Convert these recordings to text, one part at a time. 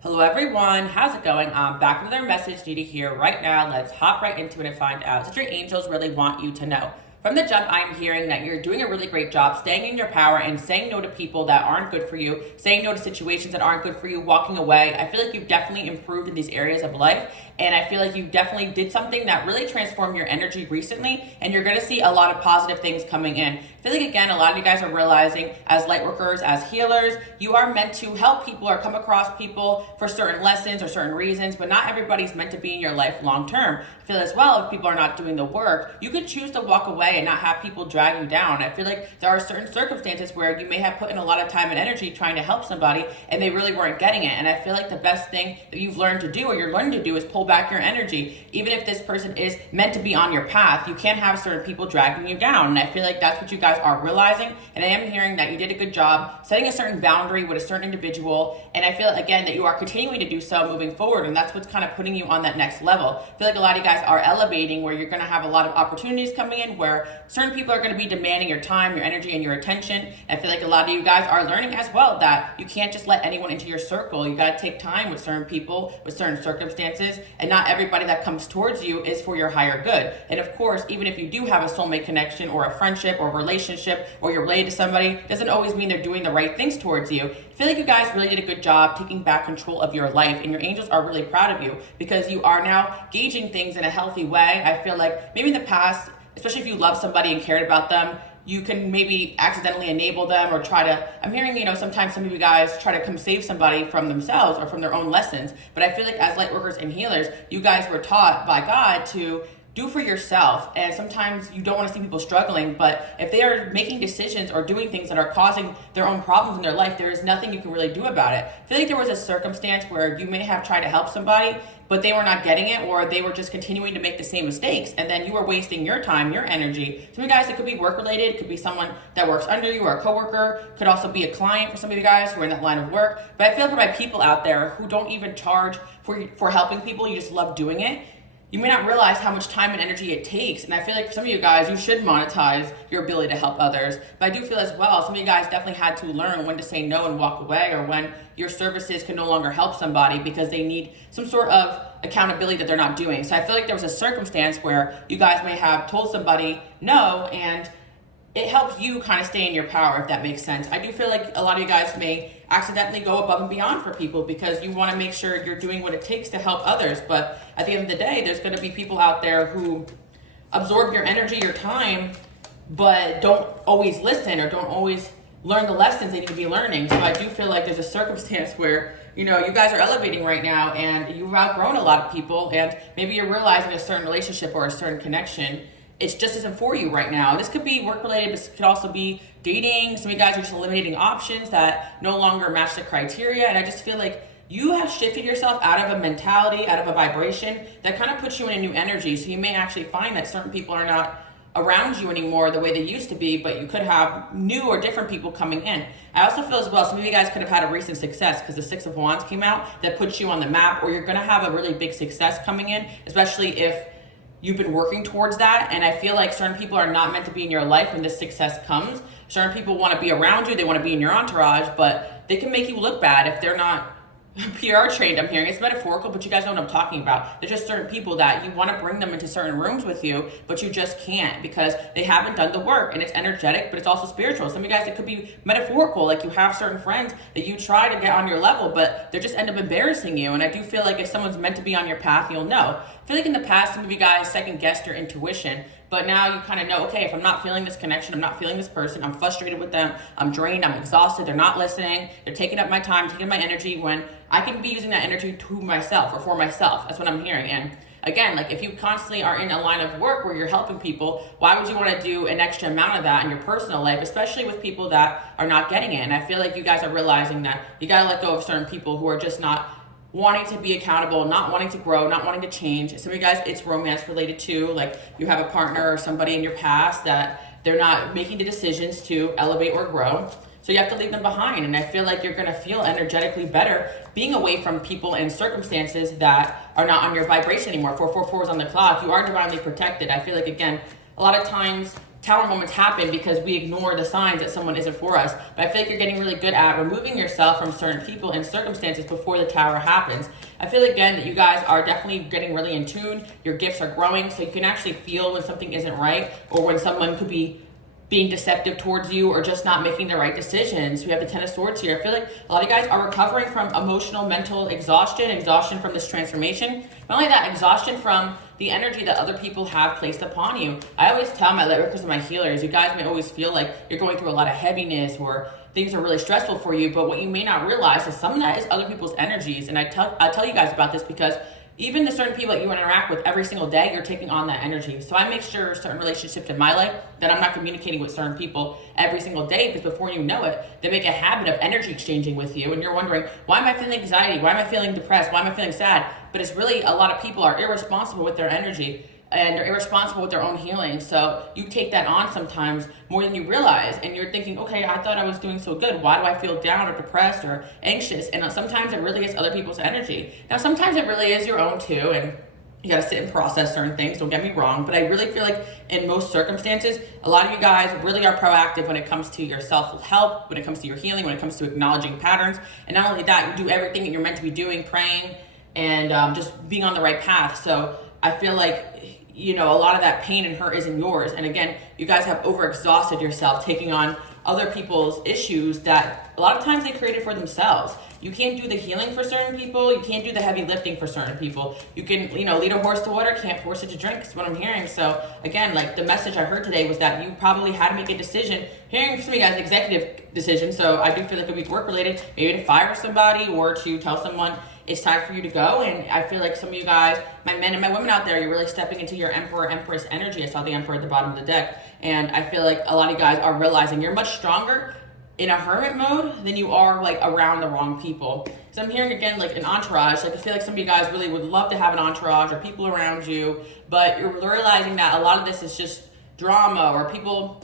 Hello everyone, how's it going? I'm back with another message needed here right now. Let's hop right into it and find out what your angels really want you to know. From the jump, I'm hearing that you're doing a really great job staying in your power and saying no to people that aren't good for you, saying no to situations that aren't good for you, walking away. I feel like you've definitely improved in these areas of life, and I feel like you definitely did something that really transformed your energy recently, and you're going to see a lot of positive things coming in. I feel like, again, a lot of you guys are realizing as light workers, as healers, you are meant to help people or come across people for certain lessons or certain reasons, but not everybody's meant to be in your life long term. I feel as well, if people are not doing the work, you could choose to walk away and not have people drag you down. I feel like there are certain circumstances where you may have put in a lot of time and energy trying to help somebody and they really weren't getting it. And I feel like the best thing that you've learned to do or you're learning to do is pull back your energy. Even if this person is meant to be on your path, you can't have certain people dragging you down. And I feel like that's what you guys are realizing. And I am hearing that you did a good job setting a certain boundary with a certain individual. And I feel, again, that you are continuing to do so moving forward. And that's what's kind of putting you on that next level. I feel like a lot of you guys are elevating where you're going to have a lot of opportunities coming in where certain people are going to be demanding your time, your energy, and your attention. And I feel like a lot of you guys are learning as well that you can't just let anyone into your circle. You got to take time with certain people, with certain circumstances, and not everybody that comes towards you is for your higher good. And of course, even if you do have a soulmate connection or a friendship or a relationship or you're related to somebody, doesn't always mean they're doing the right things towards you. I feel like you guys really did a good job taking back control of your life, and your angels are really proud of you because you are now gauging things in a healthy way. I feel like maybe in the past, especially if you love somebody and cared about them, you can maybe accidentally enable them or try to, I'm hearing, sometimes some of you guys try to come save somebody from themselves or from their own lessons. But I feel like as light workers and healers, you guys were taught by God to do for yourself. And sometimes you don't want to see people struggling, but if they are making decisions or doing things that are causing their own problems in their life, there is nothing you can really do about it. I feel like there was a circumstance where you may have tried to help somebody, but they were not getting it, or they were just continuing to make the same mistakes, and then you were wasting your time, your energy. Some of you guys, it could be work related, it could be someone that works under you or a coworker, could also be a client for some of you guys who are in that line of work. But I feel for my people out there who don't even charge for helping people, you just love doing it. You may not realize how much time and energy it takes. And I feel like for some of you guys, you should monetize your ability to help others. But I do feel as well, some of you guys definitely had to learn when to say no and walk away, or when your services can no longer help somebody because they need some sort of accountability that they're not doing. So I feel like there was a circumstance where you guys may have told somebody no, and it helps you kind of stay in your power, if that makes sense. I do feel like a lot of you guys may accidentally go above and beyond for people because you want to make sure you're doing what it takes to help others. But at the end of the day, there's going to be people out there who absorb your energy, your time, but don't always listen or don't always learn the lessons they need to be learning. So I do feel like there's a circumstance where, you guys are elevating right now and you've outgrown a lot of people, and maybe you're realizing a certain relationship or a certain connection, it's just isn't for you right now. This could be work related, but it could also be dating. Some of you guys are just eliminating options that no longer match the criteria. And I just feel like you have shifted yourself out of a mentality, out of a vibration that kind of puts you in a new energy. So you may actually find that certain people are not around you anymore the way they used to be, but you could have new or different people coming in. I also feel as well, some of you guys could have had a recent success because the Six of Wands came out that puts you on the map, or you're going to have a really big success coming in, especially if you've been working towards that. And I feel like certain people are not meant to be in your life when this success comes. Certain people want to be around you, they want to be in your entourage, but they can make you look bad if they're not PR trained. I'm hearing it's metaphorical, but you guys know what I'm talking about. There's just certain people that you want to bring them into certain rooms with you, but you just can't because they haven't done the work. And it's energetic, but it's also spiritual. Some of you guys, it could be metaphorical. Like you have certain friends that you try to get on your level, but they just end up embarrassing you. And I do feel like if someone's meant to be on your path, you'll know. I feel like in the past, some of you guys second guessed your intuition, but now you kind of know, okay, if I'm not feeling this connection, I'm not feeling this person, I'm frustrated with them, I'm drained, I'm exhausted, they're not listening, they're taking up my time, taking my energy, when I can be using that energy to myself or for myself. That's what I'm hearing. And again, like if you constantly are in a line of work where you're helping people, why would you want to do an extra amount of that in your personal life, especially with people that are not getting it? And I feel like you guys are realizing that you got to let go of certain people who are just not wanting to be accountable, not wanting to grow, not wanting to change. Some of you guys, it's romance related too. Like you have a partner or somebody in your past that they're not making the decisions to elevate or grow. So you have to leave them behind. And I feel like you're going to feel energetically better being away from people and circumstances that are not on your vibration anymore. 444 is on the clock. You are divinely protected. I feel like, again, a lot of times tower moments happen because we ignore the signs that someone isn't for us. But I feel like you're getting really good at removing yourself from certain people and circumstances before the tower happens. I feel again that you guys are definitely getting really in tune. Your gifts are growing, so you can actually feel when something isn't right, or when someone could be being deceptive towards you, or just not making the right decisions. We have the Ten of Swords here. I feel like a lot of you guys are recovering from emotional, mental exhaustion from this transformation. Not only that, exhaustion from the energy that other people have placed upon you. I always tell my light workers and my healers, you guys may always feel like you're going through a lot of heaviness, or things are really stressful for you, but what you may not realize is some of that is other people's energies. And I tell you guys about this because even the certain people that you interact with every single day, you're taking on that energy. So I make sure certain relationships in my life that I'm not communicating with certain people every single day, because before you know it, they make a habit of energy exchanging with you. And you're wondering, why am I feeling anxiety? Why am I feeling depressed? Why am I feeling sad? But it's really a lot of people are irresponsible with their energy, and they're irresponsible with their own healing. So you take that on sometimes more than you realize, and you're thinking, okay, I thought I was doing so good. Why do I feel down or depressed or anxious? And sometimes it really is other people's energy. Now, sometimes it really is your own too, and you gotta sit and process certain things, don't get me wrong, but I really feel like in most circumstances, a lot of you guys really are proactive when it comes to your self-help, when it comes to your healing, when it comes to acknowledging patterns. And not only that, you do everything that you're meant to be doing, praying, and just being on the right path. So I feel like, you know, a lot of that pain and hurt isn't yours. And again, you guys have overexhausted yourself taking on other people's issues that a lot of times they created for themselves. You can't do the healing for certain people. You can't do the heavy lifting for certain people. You can, you know, lead a horse to water, can't force it to drink, is what I'm hearing. So again, like the message I heard today was that you probably had to make a decision, hearing from you guys, an executive decision. So I do feel like it would be work related, maybe to fire somebody or to tell someone it's time for you to go. And I feel like some of you guys, my men and my women out there, you're really stepping into your Emperor, Empress energy. I saw the Emperor at the bottom of the deck. And I feel like a lot of you guys are realizing you're much stronger in a hermit mode than you are like around the wrong people. So I'm hearing again like an entourage. Like I feel like some of you guys really would love to have an entourage or people around you, but you're realizing that a lot of this is just drama or people.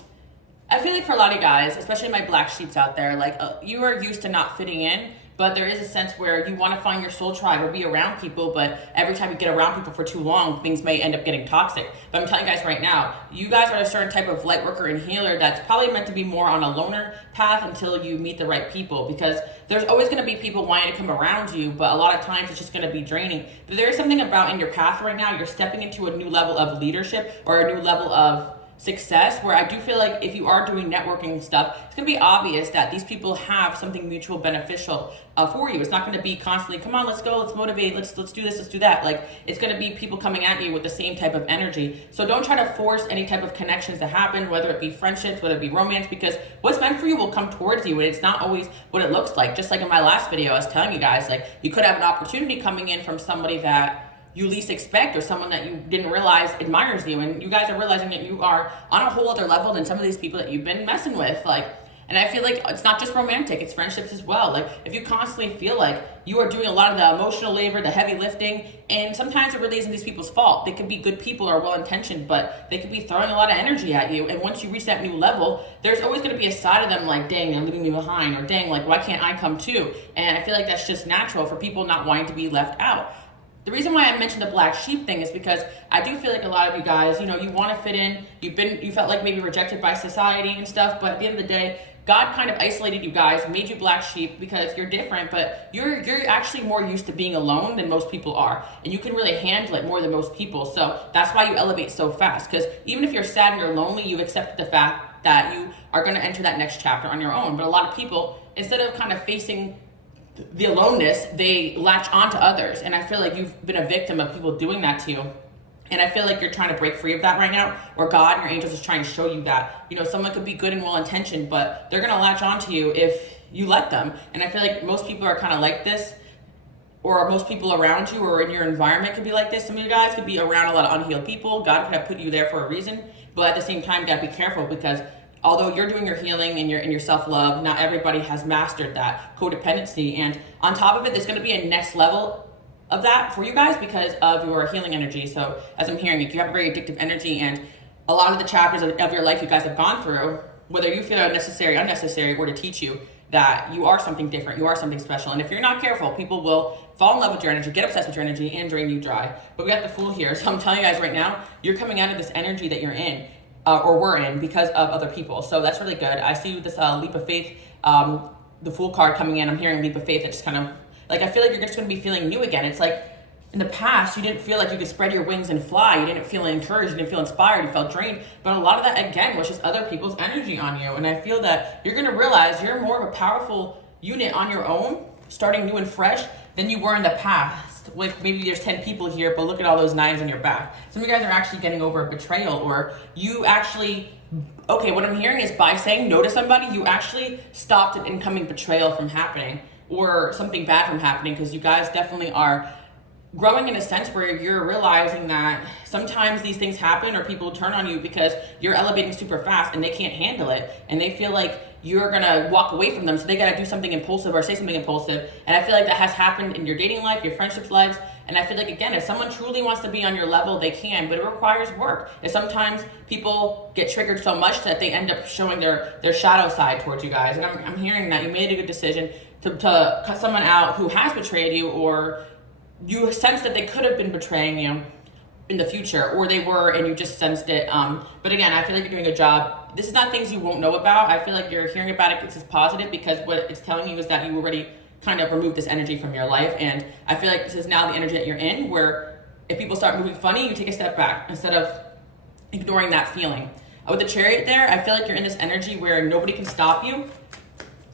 I feel like for a lot of you guys, especially my black sheeps out there, like you are used to not fitting in, but there is a sense where you want to find your soul tribe or be around people, but every time you get around people for too long, things may end up getting toxic. But I'm telling you guys right now, you guys are a certain type of light worker and healer that's probably meant to be more on a loner path until you meet the right people, because there's always going to be people wanting to come around you, but a lot of times it's just going to be draining. But there is something about in your path right now, you're stepping into a new level of leadership or a new level of success, where I do feel like if you are doing networking stuff, it's going to be obvious that these people have something mutual beneficial for you. It's not going to be constantly, come on, let's go, let's motivate, let's do this, let's do that. Like, it's going to be people coming at you with the same type of energy. So don't try to force any type of connections to happen, whether it be friendships, whether it be romance, because what's meant for you will come towards you, and it's not always what it looks like. Just like in my last video, I was telling you guys, like, you could have an opportunity coming in from somebody that you least expect, or someone that you didn't realize admires you, and you guys are realizing that you are on a whole other level than some of these people that you've been messing with. Like, and I feel like it's not just romantic, it's friendships as well. Like, if you constantly feel like you are doing a lot of the emotional labor, the heavy lifting, and sometimes it really isn't these people's fault. They could be good people or well-intentioned, but they could be throwing a lot of energy at you. And once you reach that new level, there's always going to be a side of them like, dang, they're leaving me behind, or dang, like, why can't I come too? And I feel like that's just natural for people not wanting to be left out. The reason why I mentioned the black sheep thing is because I do feel like a lot of you guys, you know, you want to fit in, you felt like maybe rejected by society and stuff, but at the end of the day, God kind of isolated you guys, made you black sheep because you're different, but you're actually more used to being alone than most people are, and you can really handle it more than most people. So that's why you elevate so fast, because even if you're sad and you're lonely, you accept the fact that you are going to enter that next chapter on your own. But a lot of people, instead of kind of facing the aloneness, they latch onto others, and I feel like you've been a victim of people doing that to you. And I feel like you're trying to break free of that right now, or God and your angels is trying to show you that, you know, someone could be good and well-intentioned, but they're going to latch onto you if you let them. And I feel like most people are kind of like this, or most people around you or in your environment could be like this. Some of you guys could be around a lot of unhealed people. God could have put you there for a reason, but at the same time, you got to be careful, because although you're doing your healing and your self-love, not everybody has mastered that codependency. And on top of it, there's going to be a next level of that for you guys because of your healing energy. So as I'm hearing, if you have a very addictive energy, and a lot of the chapters of your life you guys have gone through, whether you feel necessary, unnecessary, or to teach you that you are something different, you are something special. And if you're not careful, people will fall in love with your energy, get obsessed with your energy, and drain you dry. But we got the Fool here. So I'm telling you guys right now, you're coming out of this energy that you're in. or were in because of other people. So that's really good. I see this leap of faith, the Fool card coming in. I'm hearing leap of faith. It's just kind of like, I feel like you're just going to be feeling new again. It's like in the past, you didn't feel like you could spread your wings and fly. You didn't feel encouraged. You didn't feel inspired. You felt drained. But a lot of that, again, was just other people's energy on you. And I feel that you're going to realize you're more of a powerful unit on your own, starting new and fresh, than you were in the past. Like maybe there's 10 people here, but look at all those knives on your back. Some of you guys are actually getting over a betrayal, or you actually, okay, what I'm hearing is by saying no to somebody, you actually stopped an incoming betrayal from happening or something bad from happening, because you guys definitely are growing in a sense where you're realizing that sometimes these things happen or people turn on you because you're elevating super fast and they can't handle it, and they feel like you're gonna walk away from them, so they gotta do something impulsive or say something impulsive. And I feel like that has happened in your dating life, your friendships lives. And I feel like, again, if someone truly wants to be on your level, they can, but it requires work. And sometimes people get triggered so much that they end up showing their shadow side towards you guys. And I'm hearing that you made a good decision to cut someone out who has betrayed you, or you sense that they could have been betraying you in the future, or they were and you just sensed it. But again, I feel like you're doing a job. This is not things you won't know about. I feel like you're hearing about it. This is positive because what it's telling you is that you already kind of removed this energy from your life. And I feel like this is now the energy that you're in, where if people start moving funny, you take a step back instead of ignoring that feeling. With the Chariot there, I feel like you're in this energy where nobody can stop you.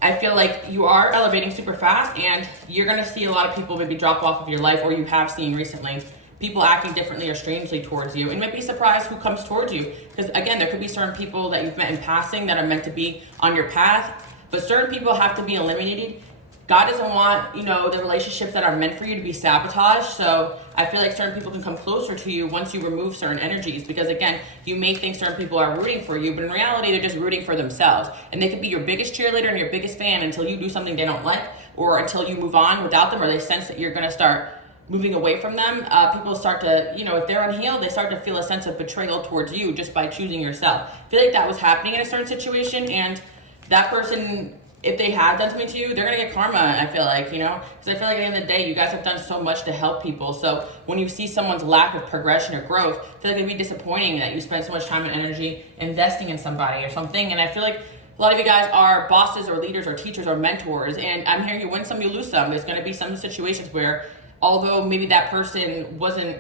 I feel like you are elevating super fast, and you're going to see a lot of people maybe drop off of your life, or you have seen recently people acting differently or strangely towards you. And you might be surprised who comes towards you, because again, there could be certain people that you've met in passing that are meant to be on your path, but certain people have to be eliminated. God doesn't want, the relationships that are meant for you to be sabotaged. So I feel like certain people can come closer to you once you remove certain energies, because again, you may think certain people are rooting for you, but in reality, they're just rooting for themselves. And they could be your biggest cheerleader and your biggest fan until you do something they don't like, or until you move on without them, or they sense that you're going to start moving away from them. People start to, if they're unhealed, they start to feel a sense of betrayal towards you just by choosing yourself. I feel like that was happening in a certain situation, and that person, if they have done something to you, they're going to get karma, I feel like, because I feel like at the end of the day, you guys have done so much to help people. So when you see someone's lack of progression or growth, I feel like it'd be disappointing that you spend so much time and energy investing in somebody or something. And I feel like a lot of you guys are bosses or leaders or teachers or mentors, and I'm hearing you win some, you lose some. There's going to be some situations where, although maybe that person wasn't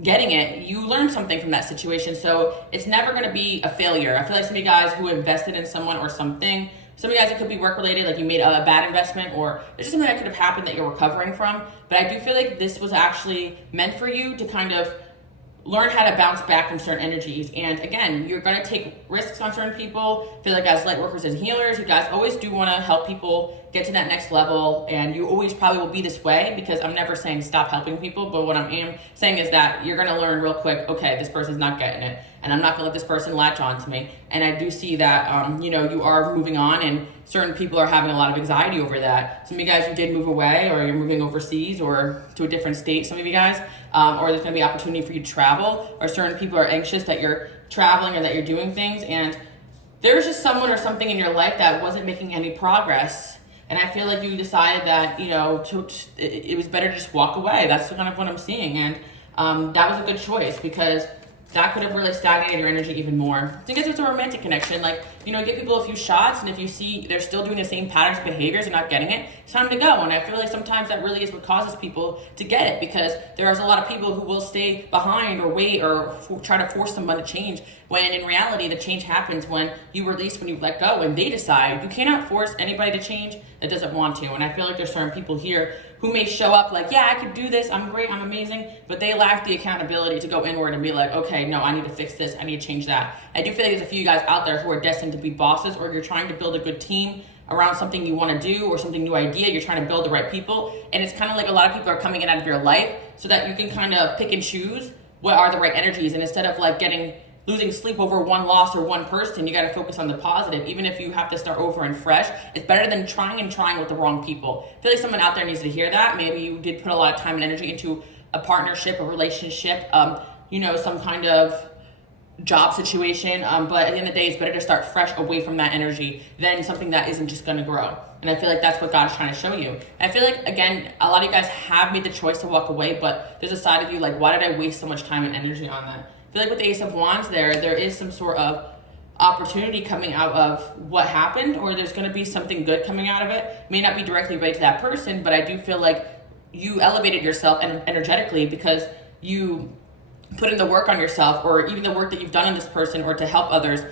getting it, you learned something from that situation. So it's never going to be a failure. I feel like some of you guys who invested in someone or something, some of you guys, it could be work related, like you made a bad investment, or there's just something that could have happened that you're recovering from. But I do feel like this was actually meant for you to kind of learn how to bounce back from certain energies. And again, you're going to take risks on certain people. I feel like as light workers and healers, you guys always do want to help people get to that next level. And you always probably will be this way, because I'm never saying stop helping people. But what I am saying is that you're going to learn real quick, okay, this person's not getting it, and I'm not going to let this person latch on to me. And I do see that, you are moving on, and certain people are having a lot of anxiety over that. Some of you guys, you did move away, or you're moving overseas or to a different state, some of you guys, or there's going to be opportunity for you to travel, or certain people are anxious that you're traveling or that you're doing things, and there's just someone or something in your life that wasn't making any progress. And I feel like you decided that, it was better to just walk away. That's kind of what I'm seeing. And that was a good choice, because that could have really stagnated your energy even more. So I guess it's a romantic connection. Like, give people a few shots, and if you see they're still doing the same patterns, behaviors, and not getting it, it's time to go. And I feel like sometimes that really is what causes people to get it, because there's a lot of people who will stay behind or wait or try to force someone to change, when in reality, the change happens when you release, when you let go, and they decide. You cannot force anybody to change that doesn't want to. And I feel like there's certain people here who may show up like, yeah, I could do this, I'm great, I'm amazing, but they lack the accountability to go inward and be like, okay, no, I need to fix this, I need to change that. I do feel like there's a few of you guys out there who are destined to be bosses, or you're trying to build a good team around something you want to do, or something new idea, you're trying to build the right people, and it's kind of like a lot of people are coming in out of your life so that you can kind of pick and choose what are the right energies, and instead of like losing sleep over one loss or one person, you got to focus on the positive. Even if you have to start over and fresh, it's better than trying with the wrong people. I feel like someone out there needs to hear that. Maybe you did put a lot of time and energy into a partnership, a relationship, some kind of job situation. But at the end of the day, it's better to start fresh away from that energy than something that isn't just going to grow. And I feel like that's what God's trying to show you. And I feel like, again, a lot of you guys have made the choice to walk away, but there's a side of you like, why did I waste so much time and energy on that? I feel like with the Ace of Wands there is some sort of opportunity coming out of what happened, or there's going to be something good coming out of it. May not be directly related to that person, but I do feel like you elevated yourself energetically because you put in the work on yourself, or even the work that you've done on this person or to help others,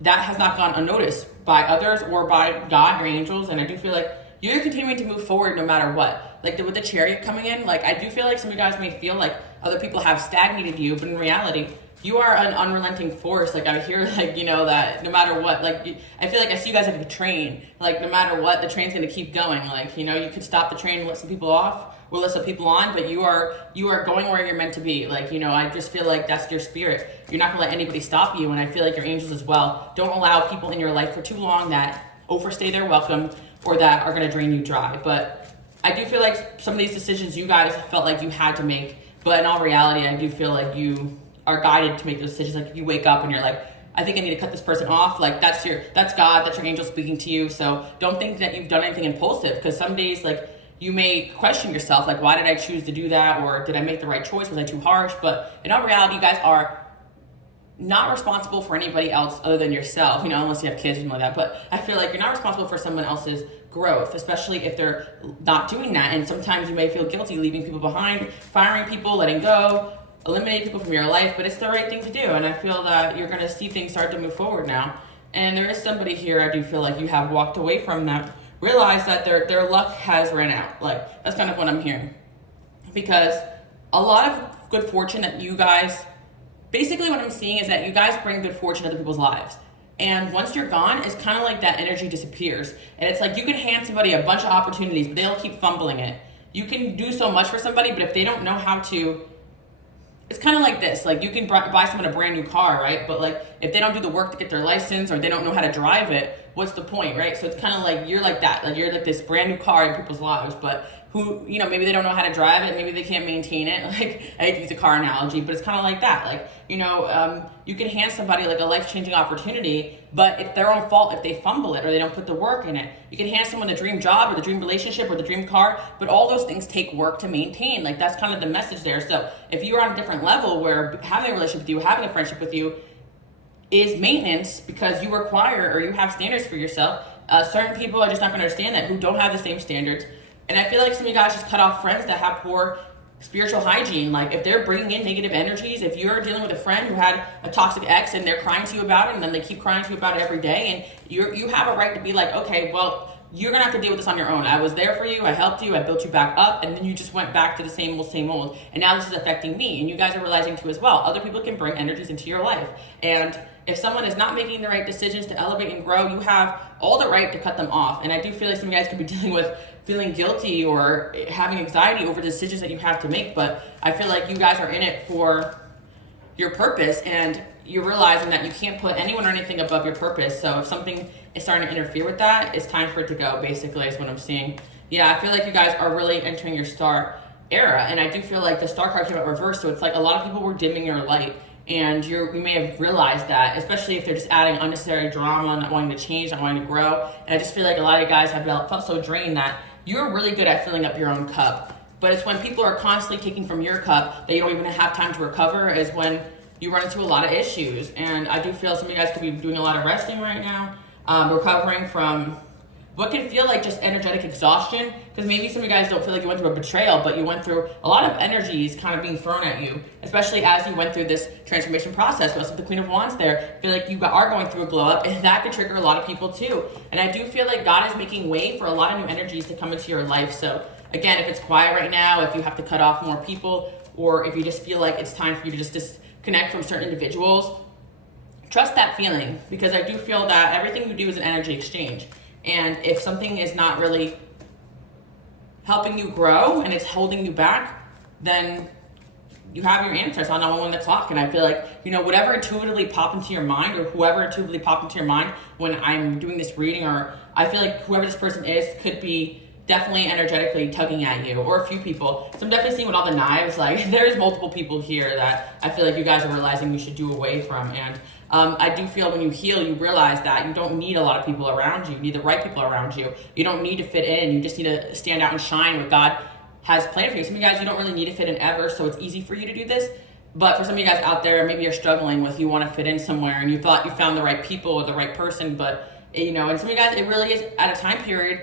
that has not gone unnoticed by others or by God, your angels. And I do feel like you're continuing to move forward no matter what. Like with the Chariot coming in, like I do feel like some of you guys may feel like other people have stagnated you, but in reality, you are an unrelenting force. Like I hear, like, you know, that no matter what, like I feel like I see you guys like a train. Like no matter what, the train's gonna keep going. Like, you know, you could stop the train and let some people off or let some people on, but you are going where you're meant to be. Like, you know, I just feel like that's your spirit. You're not gonna let anybody stop you, and I feel like your angels as well. Don't allow people in your life for too long that overstay their welcome or that are gonna drain you dry. But I do feel like some of these decisions you guys felt like you had to make, but in all reality, I do feel like you are guided to make those decisions. Like if you wake up and you're like, I think I need to cut this person off, like that's God, that's your angel speaking to you. So don't think that you've done anything impulsive, because some days like you may question yourself, like why did I choose to do that, or did I make the right choice, was I too harsh? But in all reality, you guys are not responsible for anybody else other than yourself, you know, unless you have kids or something like that. But I feel like you're not responsible for someone else's growth, especially if they're not doing that. And sometimes you may feel guilty leaving people behind, firing people, letting go, eliminate people from your life, but it's the right thing to do. And I feel that you're going to see things start to move forward now. And there is somebody here, I do feel like you have walked away from that, realize that their luck has ran out. Like that's kind of what I'm hearing, because a lot of good fortune that you guys, basically what I'm seeing is that you guys bring good fortune to other people's lives. And once you're gone, it's kind of like that energy disappears. And it's like you can hand somebody a bunch of opportunities, but they'll keep fumbling it. You can do so much for somebody, but if they don't know how to, it's kind of like this. Like you can buy someone a brand new car, right? But like if they don't do the work to get their license, or they don't know how to drive it, what's the point, right? So it's kind of like you're like that. Like you're like this brand new car in people's lives, but who, you know, maybe they don't know how to drive it, maybe they can't maintain it. Like I hate to use a car analogy, but it's kind of like that. Like, you know, you can hand somebody like a life-changing opportunity, but it's their own fault if they fumble it or they don't put the work in it. You can hand someone the dream job or the dream relationship or the dream car, but all those things take work to maintain. Like that's kind of the message there. So if you're on a different level where having a relationship with you, having a friendship with you is maintenance because you require or you have standards for yourself, certain people are just not going to understand that, who don't have the same standards. And I feel like some of you guys just cut off friends that have poor spiritual hygiene. Like if they're bringing in negative energies, if you're dealing with a friend who had a toxic ex and they're crying to you about it, and then they keep crying to you about it every day, and you have a right to be like, okay, well, you're gonna have to deal with this on your own. I was there for you, I helped you, I built you back up, and then you just went back to the same old, and now this is affecting me. And you guys are realizing too as well, other people can bring energies into your life. And if someone is not making the right decisions to elevate and grow, you have all the right to cut them off. And I do feel like some of you guys could be dealing with feeling guilty or having anxiety over the decisions that you have to make, but I feel like you guys are in it for your purpose, and you're realizing that you can't put anyone or anything above your purpose. So if something is starting to interfere with that, it's time for it to go, basically, is what I'm seeing. Yeah, I feel like you guys are really entering your star era, and I do feel like the star card came out reversed, so it's like a lot of people were dimming your light, and you may have realized that, especially if they're just adding unnecessary drama, not wanting to change, not wanting to grow. And I just feel like a lot of guys have felt so drained that you're really good at filling up your own cup. But it's when people are constantly taking from your cup that you don't even have time to recover, is when you run into a lot of issues. And I do feel some of you guys could be doing a lot of resting right now, recovering from what can feel like just energetic exhaustion, because maybe some of you guys don't feel like you went through a betrayal, but you went through a lot of energies kind of being thrown at you, especially as you went through this transformation process. With the Queen of Wands there, I feel like you are going through a glow up, and that could trigger a lot of people too. And I do feel like God is making way for a lot of new energies to come into your life. So again, if it's quiet right now, if you have to cut off more people, or if you just feel like it's time for you to just disconnect from certain individuals, trust that feeling, because I do feel that everything you do is an energy exchange. And if something is not really helping you grow and it's holding you back, then you have your answers on the clock. And I feel like, you know, whatever intuitively popped into your mind, or whoever intuitively popped into your mind when I'm doing this reading, or I feel like whoever this person is could be definitely energetically tugging at you, or a few people. So I'm definitely seeing with all the knives, like there's multiple people here that I feel like you guys are realizing you should do away from. And I do feel when you heal, you realize that you don't need a lot of people around you. You need the right people around you. You don't need to fit in. You just need to stand out and shine what God has planned for you. Some of you guys, you don't really need to fit in ever, so it's easy for you to do this. But for some of you guys out there, maybe you're struggling with, you want to fit in somewhere and you thought you found the right people or the right person, but you know, and some of you guys, it really is at a time period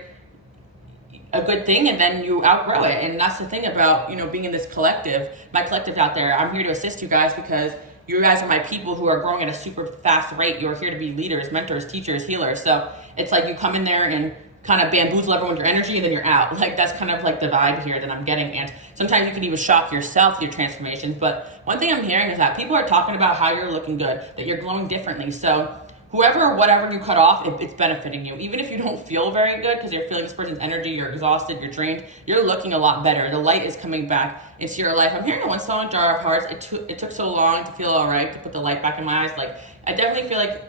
a good thing, and then you outgrow it. And that's the thing about, you know, being in this collective, my collective out there. I'm here to assist you guys because you guys are my people who are growing at a super fast rate. You're here to be leaders, mentors, teachers, healers. So it's like you come in there and kind of bamboozle everyone with your energy and then you're out. Like that's kind of like the vibe here that I'm getting. And sometimes you can even shock yourself through transformations. But one thing I'm hearing is that people are talking about how you're looking good, that you're glowing differently. So whoever or whatever you cut off, it's benefiting you. Even if you don't feel very good because you're feeling this person's energy, you're exhausted, you're drained, you're looking a lot better. The light is coming back into your life. I'm hearing the one song, Jar of Hearts. It took so long to feel all right, to put the light back in my eyes. Like, I definitely feel like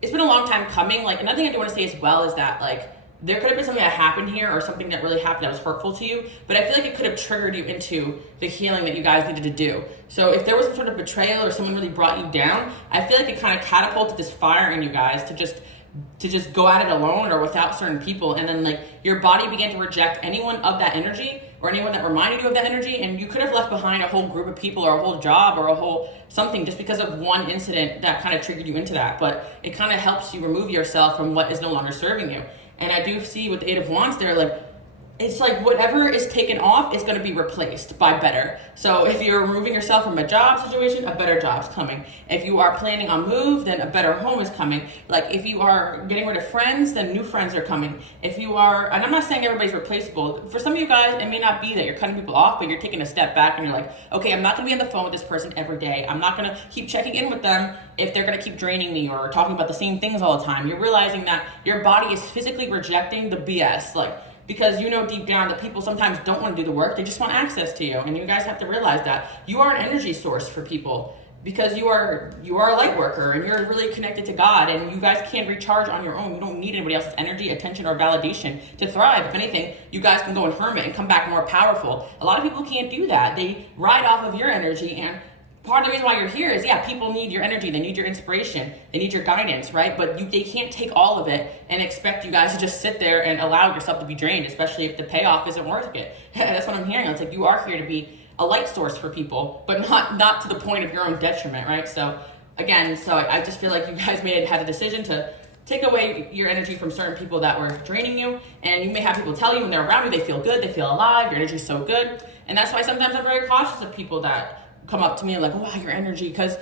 it's been a long time coming. Like, another thing I do want to say as well is that, like, there could have been something that happened here or something that really happened that was hurtful to you, but I feel like it could have triggered you into the healing that you guys needed to do. So if there was some sort of betrayal or someone really brought you down, I feel like it kind of catapulted this fire in you guys to just go at it alone or without certain people, and then like your body began to reject anyone of that energy or anyone that reminded you of that energy, and you could have left behind a whole group of people or a whole job or a whole something just because of one incident that kind of triggered you into that. But it kind of helps you remove yourself from what is no longer serving you. And I do see with the Eight of Wands there, like, it's like whatever is taken off is going to be replaced by better. So if you're removing yourself from a job situation, a better job's coming. If you are planning on move, then a better home is coming. Like if you are getting rid of friends, then new friends are coming. If you are, and I'm not saying everybody's replaceable. For some of you guys, it may not be that you're cutting people off, but you're taking a step back and you're like, okay, I'm not going to be on the phone with this person every day. I'm not going to keep checking in with them if they're going to keep draining me or talking about the same things all the time. You're realizing that your body is physically rejecting the BS. Like, because you know deep down that people sometimes don't want to do the work, they just want access to you. And you guys have to realize that you are an energy source for people because you are a light worker and you're really connected to God, and you guys can't recharge on your own. You don't need anybody else's energy, attention, or validation to thrive. If anything, you guys can go and hermit and come back more powerful. A lot of people can't do that. They ride off of your energy, and part of the reason why you're here is, yeah, people need your energy, they need your inspiration, they need your guidance, right? But they can't take all of it and expect you guys to just sit there and allow yourself to be drained, especially if the payoff isn't worth it. That's what I'm hearing. It's like you are here to be a light source for people, but not to the point of your own detriment, right? So again, I just feel like you guys had a decision to take away your energy from certain people that were draining you, and you may have people tell you when they're around you, they feel good, they feel alive, your energy's so good. And that's why sometimes I'm very cautious of people that come up to me and like, wow, your energy, because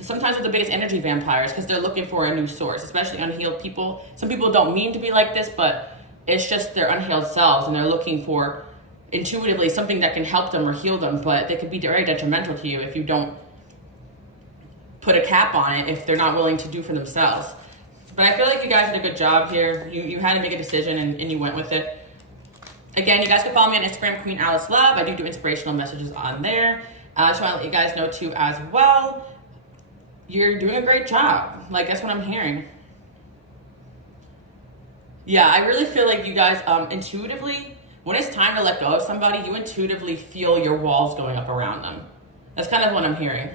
sometimes they're the biggest energy vampires because they're looking for a new source, especially unhealed people. Some people don't mean to be like this, but it's just their unhealed selves, and they're looking for intuitively something that can help them or heal them, but they could be very detrimental to you if you don't put a cap on it, if they're not willing to do for themselves. But I feel like you guys did a good job here. You had to make a decision and you went with it. Again, you guys can follow me on Instagram, Queen Alice Love. I do inspirational messages on there. I just want to let you guys know too as well, you're doing a great job. Like, that's what I'm hearing. Yeah, I really feel like you guys intuitively, when it's time to let go of somebody, you intuitively feel your walls going up around them. That's kind of what I'm hearing.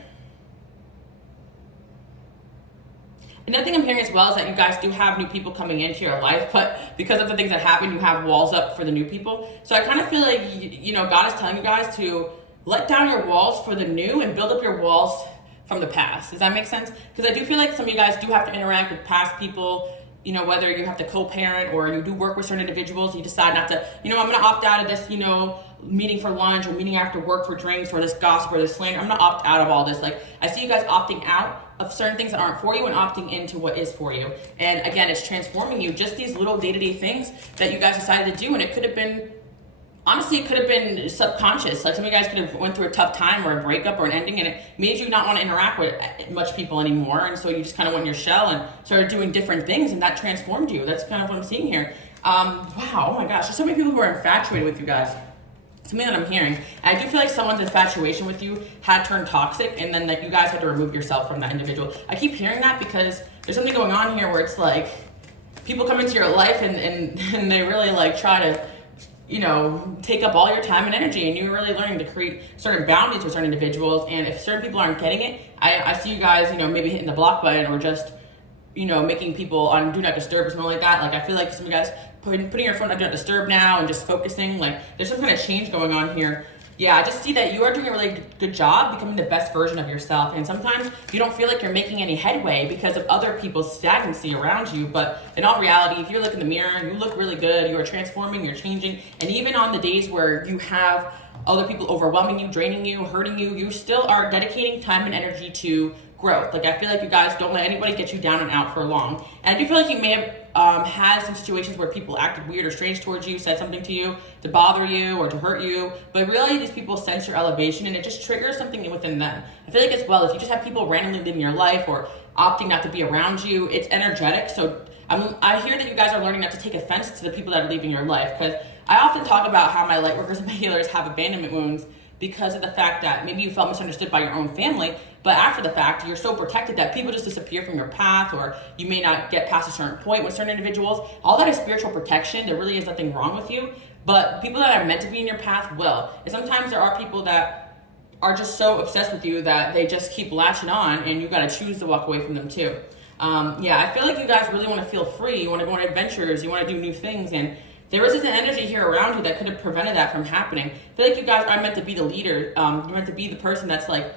Another thing I'm hearing as well is that you guys do have new people coming into your life, but because of the things that happen, you have walls up for the new people. So I kind of feel like, you know, God is telling you guys to let down your walls for the new and build up your walls from the past. Does that make sense? Because I do feel like some of you guys do have to interact with past people, you know, whether you have to co-parent or you do work with certain individuals, you decide not to, you know, I'm going to opt out of this, you know, meeting for lunch or meeting after work for drinks or this gossip or this slander. I'm going to opt out of all this. Like, I see you guys opting out of certain things that aren't for you and opting into what is for you. And again, it's transforming you. Just these little day-to-day things that you guys decided to do, and it could have been, honestly, it could have been subconscious. Like, some of you guys could have went through a tough time or a breakup or an ending, and it made you not want to interact with much people anymore. And so you just kind of went in your shell and started doing different things, and that transformed you. That's kind of what I'm seeing here. Wow, oh my gosh, there's so many people who are infatuated with you guys. Something that I'm hearing. And I do feel like someone's infatuation with you had turned toxic, and then that you guys had to remove yourself from that individual. I keep hearing that because there's something going on here where it's like people come into your life and they really like try to, you know, take up all your time and energy, and you're really learning to create certain boundaries with certain individuals. And if certain people aren't getting it, I see you guys, you know, maybe hitting the block button or just, you know, making people on do not disturb or something like that. Like, I feel like some of you guys putting your phone on do not disturb now and just focusing. Like, there's some kind of change going on here Yeah, I just see that you are doing a really good job becoming the best version of yourself. And sometimes you don't feel like you're making any headway because of other people's stagnancy around you. But in all reality, if you look in the mirror, you look really good. You are transforming, you're changing. And even on the days where you have other people overwhelming you, draining you, hurting you, you still are dedicating time and energy to growth. Like, I feel like you guys don't let anybody get you down and out for long. And I do feel like you may have had some situations where people acted weird or strange towards you, said something to you to bother you or to hurt you, but really these people sense your elevation and it just triggers something within them. I feel like as well, if you just have people randomly leaving your life or opting not to be around you, it's energetic. So I hear that you guys are learning not to take offense to the people that are leaving your life, because I often talk about how my light workers and my healers have abandonment wounds because of the fact that maybe you felt misunderstood by your own family, but after the fact, you're so protected that people just disappear from your path, or you may not get past a certain point with certain individuals. All that is spiritual protection. There really is nothing wrong with you, but people that are meant to be in your path will. And sometimes there are people that are just so obsessed with you that they just keep latching on, and you gotta choose to walk away from them too. I feel like you guys really wanna feel free. You wanna go on adventures, you wanna do new things, and there is an energy here around you that could have prevented that from happening. I feel like you guys are meant to be the leader. You're meant to be the person that's like,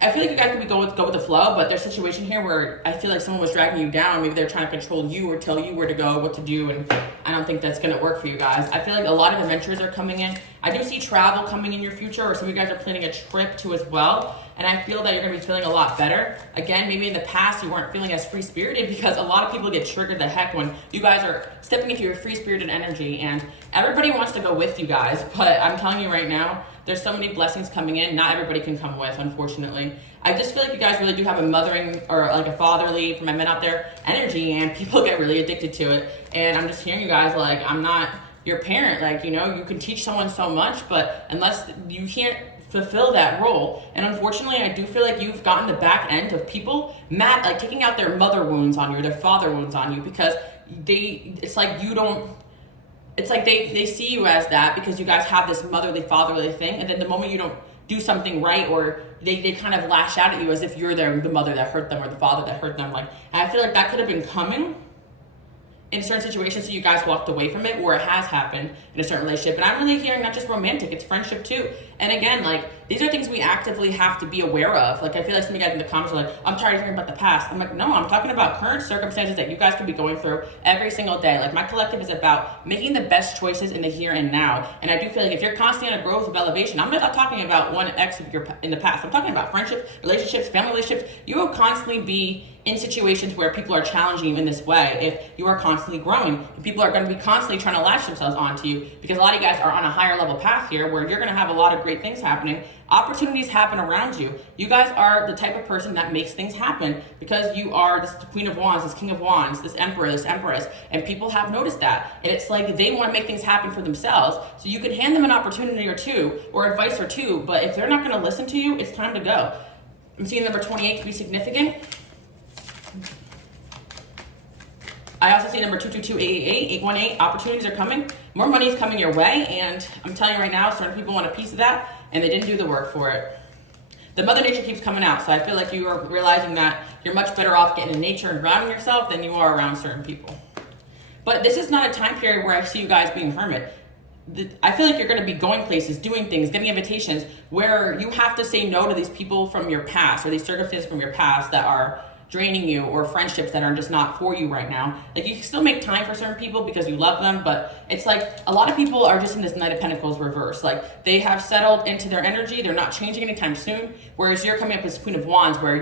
I feel like you guys could go with the flow, but there's a situation here where I feel like someone was dragging you down. Maybe they're trying to control you or tell you where to go, what to do, and I don't think that's going to work for you guys. I feel like a lot of adventures are coming in. I do see travel coming in your future, or some of you guys are planning a trip too as well, and I feel that you're going to be feeling a lot better. Again, maybe in the past you weren't feeling as free-spirited because a lot of people get triggered the heck when you guys are stepping into your free-spirited energy, and everybody wants to go with you guys, but I'm telling you right now, there's so many blessings coming in. Not everybody can come with, unfortunately. I just feel like you guys really do have a mothering or like a fatherly, for my men out there, energy, and people get really addicted to it. And I'm just hearing you guys like, I'm not your parent. Like, you know, you can teach someone so much, but unless you can't fulfill that role. And unfortunately, I do feel like you've gotten the back end of people mad, like taking out their mother wounds on you, their father wounds on you, because it's like you don't, it's like they see you as that because you guys have this motherly, fatherly thing, and then the moment you don't do something right, or they kind of lash out at you as if you're the mother that hurt them or the father that hurt them. Like, and I feel like that could have been coming in certain situations, so you guys walked away from it, or it has happened in a certain relationship. And I'm really hearing not just romantic, it's friendship too. And again, like, these are things we actively have to be aware of. Like, I feel like some of you guys in the comments are like, I'm tired of hearing about the past. I'm like, no, I'm talking about current circumstances that you guys could be going through every single day. Like, my collective is about making the best choices in the here and now. And I do feel like if you're constantly on a growth of elevation, I'm not talking about one ex of your in the past. I'm talking about friendships, relationships, family relationships. You will constantly be in situations where people are challenging you in this way if you are constantly growing. People are going to be constantly trying to latch themselves onto you because a lot of you guys are on a higher level path here where you're going to have a lot of great things happening. Opportunities happen around you. You guys are the type of person that makes things happen because you are this Queen of Wands, this King of Wands, this Emperor, this Empress, and people have noticed that. And it's like they want to make things happen for themselves, so you can hand them an opportunity or two or advice or two, but if they're not going to listen to you, it's time to go. I'm seeing number 28 to be significant. I also see number 222-888-818. Opportunities are coming. More money is coming your way, and I'm telling you right now, certain people want a piece of that, and they didn't do the work for it. The Mother Nature keeps coming out, so I feel like you are realizing that you're much better off getting in nature and grounding yourself than you are around certain people. But this is not a time period where I see you guys being hermit. I feel like you're going to be going places, doing things, getting invitations where you have to say no to these people from your past or these circumstances from your past that are draining you, or friendships that are just not for you right now. Like, you can still make time for certain people because you love them, but it's like a lot of people are just in this Knight of Pentacles reverse. Like, they have settled into their energy, they're not changing anytime soon, whereas you're coming up as Queen of Wands where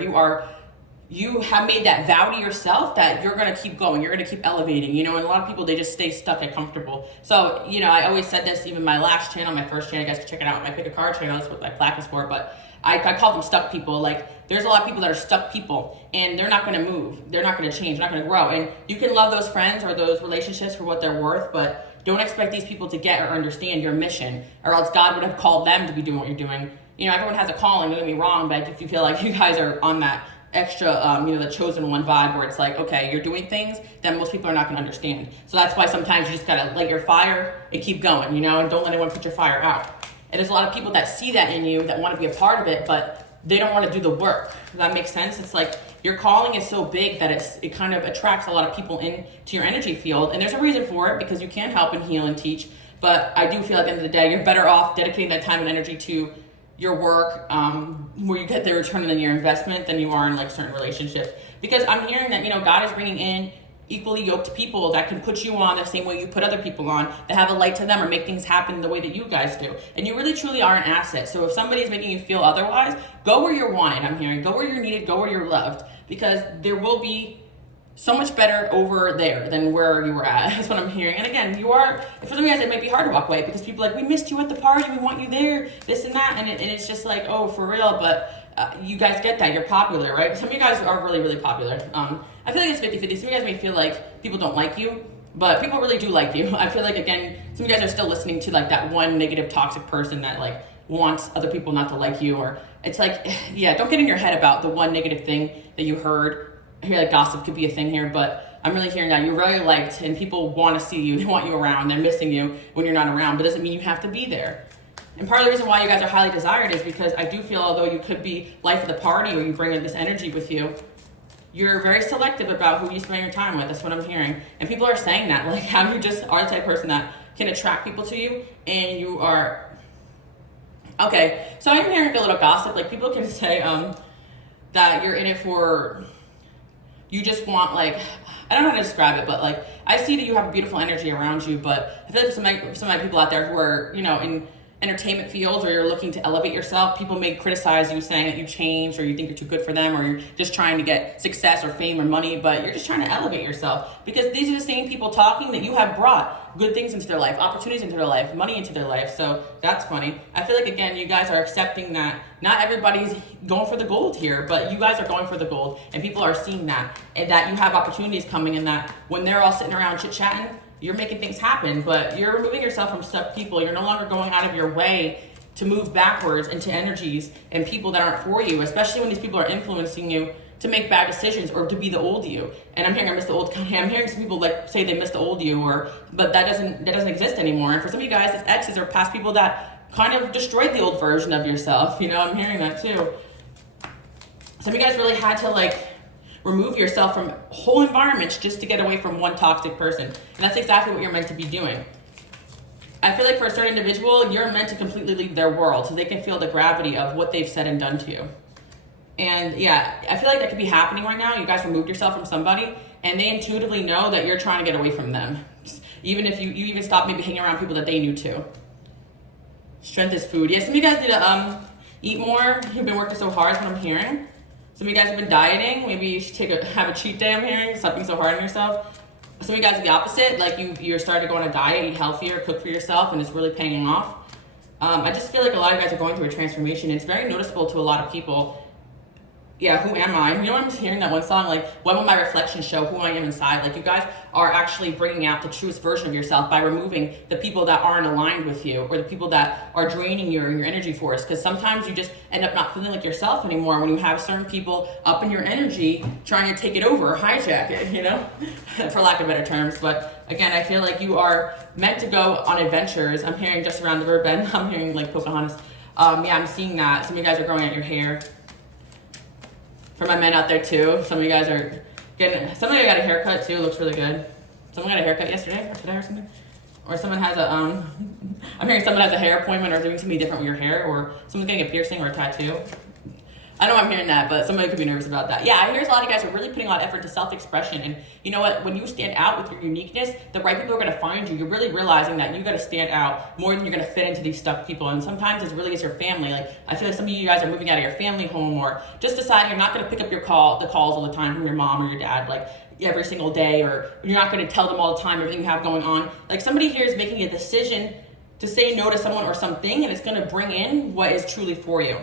you have made that vow to yourself that you're going to keep going, you're going to keep elevating, you know, and a lot of people, they just stay stuck and comfortable. So, you know, I always said this, even my last channel, my first channel, you guys can check it out, my Pick a Card channel, that's what my plaque is for, but I call them stuck people. Like, there's a lot of people that are stuck people, and they're not going to move, they're not going to change, they're not going to grow, and you can love those friends or those relationships for what they're worth, but don't expect these people to get or understand your mission, or else God would have called them to be doing what you're doing. You know, everyone has a calling, don't get me wrong, but if you feel like you guys are on that extra, you know, the chosen one vibe where it's like, okay, you're doing things that most people are not going to understand. So that's why sometimes you just got to light your fire and keep going, you know, and don't let anyone put your fire out. And there's a lot of people that see that in you that want to be a part of it, but they don't want to do the work. Does that make sense? It's like your calling is so big that it kind of attracts a lot of people into your energy field. And there's a reason for it, because you can help and heal and teach. But I do feel at the end of the day, you're better off dedicating that time and energy to your work, where you get the return on your investment, than you are in like certain relationships. Because I'm hearing that, God is bringing in equally yoked people that can put you on the same way you put other people on, that have a light to them or make things happen the way that you guys do. And you really truly are an asset. So if somebody's making you feel otherwise, go where you're wanted. I'm hearing, go where you're needed, go where you're loved, because there will be so much better over there than where you were at. That's what I'm hearing. And again, for some of you guys, it might be hard to walk away because people are like, we missed you at the party, we want you there, this and that. And it's just like, oh, for real. But you guys get that. You're popular, right? Some of you guys are really, really popular. I feel like it's 50-50. Some of you guys may feel like people don't like you, but people really do like you. I feel like, again, some of you guys are still listening to like that one negative, toxic person that like wants other people not to like you. Or it's like, yeah, don't get in your head about the one negative thing that you heard. I hear like gossip could be a thing here, but I'm really hearing that you're very liked and people want to see you. They want you around. They're missing you when you're not around, but it doesn't mean you have to be there. And part of the reason why you guys are highly desired is because I do feel, although you could be life of the party or you bring in this energy with you, you're very selective about who you spend your time with. That's what I'm hearing. And people are saying that, like how you just are the type of person that can attract people to you, and you are, okay. So I'm hearing a little gossip. Like people can say that you're in it for, you just want like, I don't know how to describe it, but like I see that you have a beautiful energy around you, but I feel like some of my people out there who are, in entertainment fields, or you're looking to elevate yourself, people may criticize you saying that you changed, or you think you're too good for them, or you're just trying to get success or fame or money, but you're just trying to elevate yourself, because these are the same people talking that you have brought good things into their life, opportunities into their life, money into their life. So that's funny. I feel like, again, you guys are accepting that not everybody's going for the gold here, but you guys are going for the gold, and people are seeing that, and that you have opportunities coming, and that when they're all sitting around chit-chatting, you're making things happen, but you're removing yourself from stuck people. You're no longer going out of your way to move backwards into energies and people that aren't for you, especially when these people are influencing you to make bad decisions or to be the old you. And I'm hearing I miss the old. I'm hearing some people like say they miss the old you, but that doesn't exist anymore. And for some of you guys, it's exes or past people that kind of destroyed the old version of yourself. I'm hearing that too. Some of you guys really had to like remove yourself from whole environments just to get away from one toxic person. And that's exactly what you're meant to be doing. I feel like for a certain individual, you're meant to completely leave their world so they can feel the gravity of what they've said and done to you. And yeah, I feel like that could be happening right now. You guys removed yourself from somebody and they intuitively know that you're trying to get away from them. Even if you even stop maybe hanging around people that they knew too. Strength is food. Yeah, some of you guys need to eat more. You've been working so hard, is what I'm hearing. Some of you guys have been dieting. Maybe you should have a cheat day, I'm hearing. Stop being so hard on yourself. Some of you guys are the opposite. Like you're starting to go on a diet, eat healthier, cook for yourself, and it's really paying off. I just feel like a lot of you guys are going through a transformation. It's very noticeable to a lot of people. Yeah, who am I? I'm hearing that one song, like, when will my reflection show who I am inside? Like, you guys are actually bringing out the truest version of yourself by removing the people that aren't aligned with you, or the people that are draining your energy force. Because sometimes you just end up not feeling like yourself anymore when you have certain people up in your energy trying to take it over or hijack it, for lack of better terms. But again, I feel like you are meant to go on adventures. I'm hearing just around the river bend. I'm hearing like Pocahontas. Yeah, I'm seeing that. Some of you guys are growing out your hair. For my men out there too, some of you guys are getting, some of you got a haircut too, looks really good. Someone got a haircut yesterday or today or something? Or someone has a, I'm hearing someone has a hair appointment or doing something different with your hair, or someone's getting a piercing or a tattoo. I know I'm hearing that, but somebody could be nervous about that. Yeah, I hear a lot of you guys are really putting a lot of effort to self-expression. And you know what? When you stand out with your uniqueness, the right people are going to find you. You're really realizing that you got to stand out more than you're going to fit into these stuck people. And sometimes it really is your family. Like, I feel like some of you guys are moving out of your family home, or just deciding you're not going to pick up the calls all the time from your mom or your dad, like every single day, or you're not going to tell them all the time everything you have going on. Like, somebody here is making a decision to say no to someone or something, and it's going to bring in what is truly for you.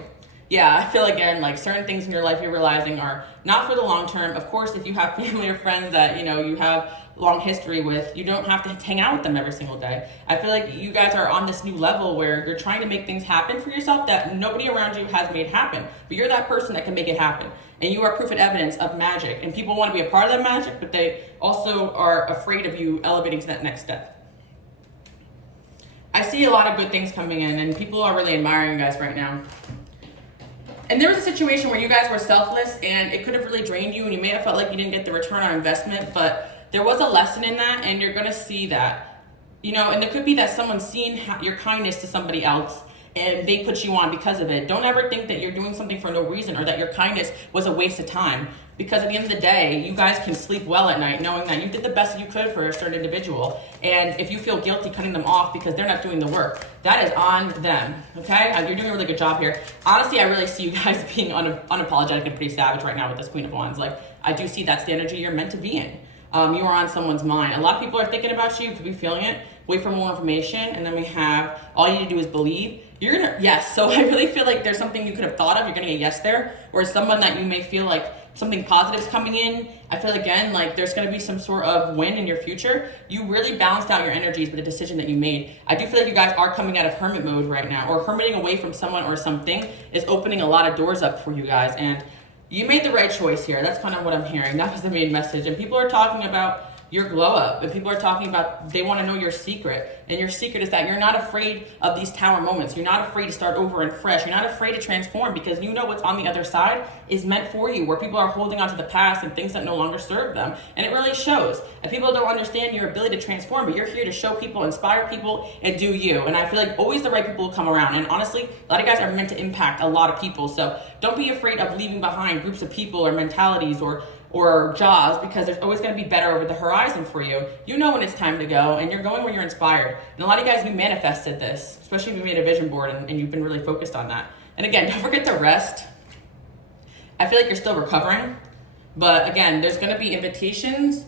Yeah, I feel again like certain things in your life you're realizing are not for the long term. Of course, if you have family or friends that you have long history with, you don't have to hang out with them every single day. I feel like you guys are on this new level where you're trying to make things happen for yourself that nobody around you has made happen. But you're that person that can make it happen. And you are proof and evidence of magic. And people want to be a part of that magic, but they also are afraid of you elevating to that next step. I see a lot of good things coming in, and people are really admiring you guys right now. And there was a situation where you guys were selfless and it could have really drained you, and you may have felt like you didn't get the return on investment, but there was a lesson in that, and you're going to see that You know, and there could be that someone's seen your kindness to somebody else and they put you on because of it. Don't ever think that you're doing something for no reason or that your kindness was a waste of time. Because at the end of the day, you guys can sleep well at night knowing that you did the best that you could for a certain individual. And if you feel guilty cutting them off because they're not doing the work, that is on them, okay? You're doing a really good job here. Honestly, I really see you guys being unapologetic and pretty savage right now with this Queen of Wands. Like, I do see that's the energy you're meant to be in. You are on someone's mind. A lot of people are thinking about you, could be feeling it. Wait for more information, and then we have all you need to do is believe. You're gonna, yes, so I really feel like there's something you could have thought of, you're gonna get yes there, or someone that you may feel like something positive is coming in. I feel again like there's gonna be some sort of win in your future. You really balanced out your energies with the decision that you made. I do feel like you guys are coming out of hermit mode right now, or hermiting away from someone or something is opening a lot of doors up for you guys, and you made the right choice here. That's kind of what I'm hearing. That was the main message. And people are talking about your glow up, and people are talking about they want to know your secret, and your secret is that you're not afraid of these tower moments. You're not afraid to start over and fresh. You're not afraid to transform because you know what's on the other side is meant for you, where people are holding on to the past and things that no longer serve them, and it really shows. And people don't understand your ability to transform, but you're here to show people, inspire people, and do you. And I feel like always the right people will come around, and honestly a lot of guys are meant to impact a lot of people, so don't be afraid of leaving behind groups of people or mentalities or jobs, because there's always going to be better over the horizon for you. You know when it's time to go, and you're going where you're inspired. And a lot of you guys, you manifested this, especially if you made a vision board and you've been really focused on that. And again, don't forget to rest. I feel like you're still recovering, but again, there's going to be invitations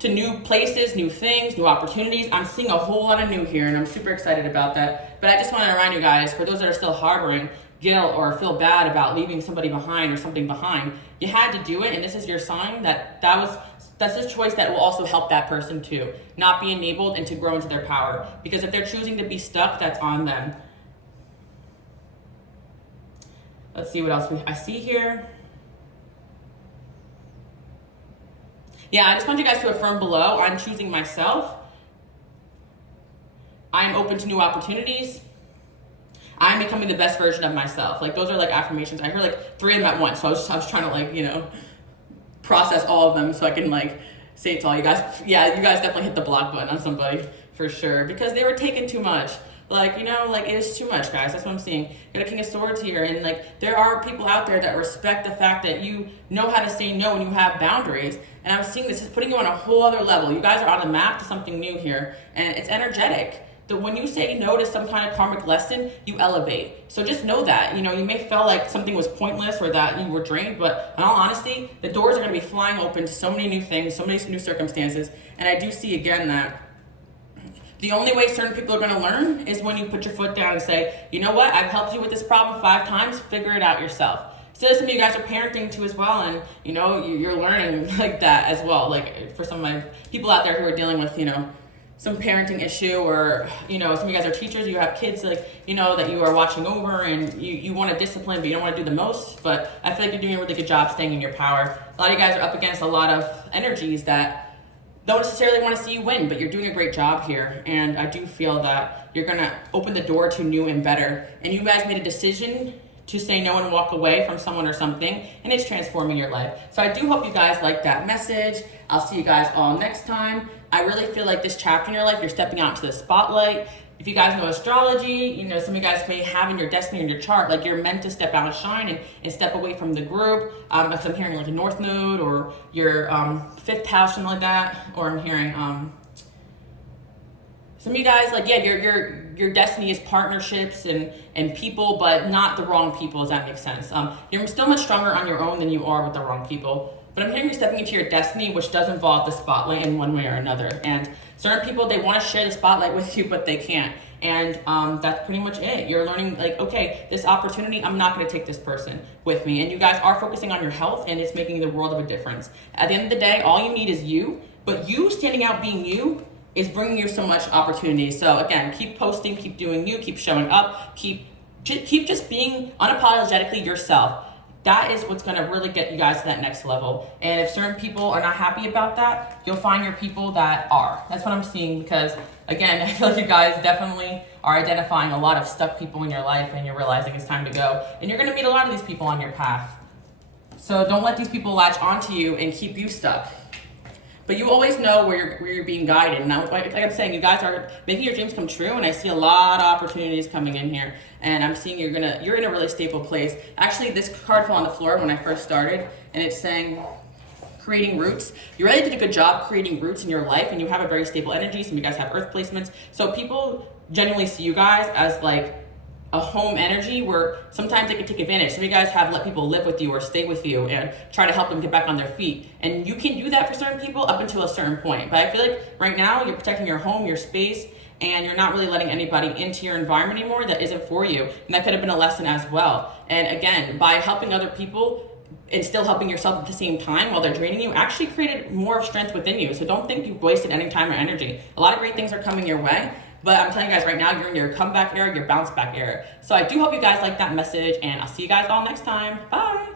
to new places, new things, new opportunities. I'm seeing a whole lot of new here, and I'm super excited about that. But I just want to remind you guys, for those that are still harboring guilt or feel bad about leaving somebody behind or something behind, you had to do it, and this is your sign that's a choice that will also help that person too, not be enabled and to grow into their power. Because if they're choosing to be stuck, that's on them. Let's see what else I see here. Yeah, I just want you guys to affirm below, I'm choosing myself. I'm open to new opportunities. I'm becoming the best version of myself. Like, those are like affirmations. I heard like 3 of them at once. So I was trying to like, you know, process all of them so I can like say it to all you guys. Yeah, you guys definitely hit the block button on somebody for sure, because they were taking too much. Like, you know, like, it is too much, guys. That's what I'm seeing. You got a King of Swords here, and like, there are people out there that respect the fact that you know how to say no and you have boundaries. And I'm seeing this is putting you on a whole other level. You guys are on the map to something new here, and it's energetic. That when you say no to some kind of karmic lesson, you elevate. So just know that, you know, you may feel like something was pointless or that you were drained, but in all honesty, the doors are going to be flying open to so many new things, so many new circumstances. And I do see again that the only way certain people are going to learn is when you put your foot down and say, you know what, I've helped you with this problem 5 times, figure it out yourself. So some of you guys are parenting too as well, and you know, you're learning like that as well. Like, for some of my people out there who are dealing with, you know, some parenting issue, or, you know, some of you guys are teachers, you have kids, like, you know, that you are watching over, and you want to discipline, but you don't want to do the most. But I feel like you're doing a really good job staying in your power. A lot of you guys are up against a lot of energies that don't necessarily want to see you win, but you're doing a great job here. And I do feel that you're going to open the door to new and better. And you guys made a decision to say no and walk away from someone or something, and it's transforming your life. So I do hope you guys like that message. I'll see you guys all next time. I really feel like this chapter in your life, you're stepping out into the spotlight. If you guys know astrology, you know, some of you guys may have in your destiny or your chart, like, you're meant to step out and shine and step away from the group. If I'm hearing like a North Node or your 5th house, something like that, or I'm hearing some of you guys, like, yeah, your destiny is partnerships and people, but not the wrong people, does that make sense? You're still much stronger on your own than you are with the wrong people. But I'm hearing you're stepping into your destiny, which does involve the spotlight in one way or another. And certain people, they want to share the spotlight with you, but they can't. And that's pretty much it. You're learning, like, okay, this opportunity, I'm not going to take this person with me. And you guys are focusing on your health, and it's making the world of a difference. At the end of the day, all you need is you. But you standing out being you is bringing you so much opportunity. So again, keep posting, keep doing you, keep showing up, keep just being unapologetically yourself. That is what's gonna really get you guys to that next level. And if certain people are not happy about that, you'll find your people that are. That's what I'm seeing, because again, I feel like you guys definitely are identifying a lot of stuck people in your life, and you're realizing it's time to go. And you're gonna meet a lot of these people on your path. So don't let these people latch onto you and keep you stuck. But but you always know where you're being guided. And like I'm saying, you guys are making your dreams come true, and I see a lot of opportunities coming in here. And I'm seeing you're in a really stable place. Actually, this card fell on the floor when I first started, and it's saying creating roots. You really did a good job creating roots in your life, and you have a very stable energy. Some of you guys have earth placements, so people genuinely see you guys as like a home energy where sometimes they can take advantage. Some of you guys have let people live with you or stay with you and try to help them get back on their feet. And you can do that for certain people up until a certain point. But I feel like right now you're protecting your home, your space, and you're not really letting anybody into your environment anymore that isn't for you. And that could have been a lesson as well. And again, by helping other people and still helping yourself at the same time while they're draining you, actually created more of strength within you. So don't think you've wasted any time or energy. A lot of great things are coming your way. But I'm telling you guys right now, you're in your comeback era, your bounce back era. So I do hope you guys like that message, and I'll see you guys all next time. Bye.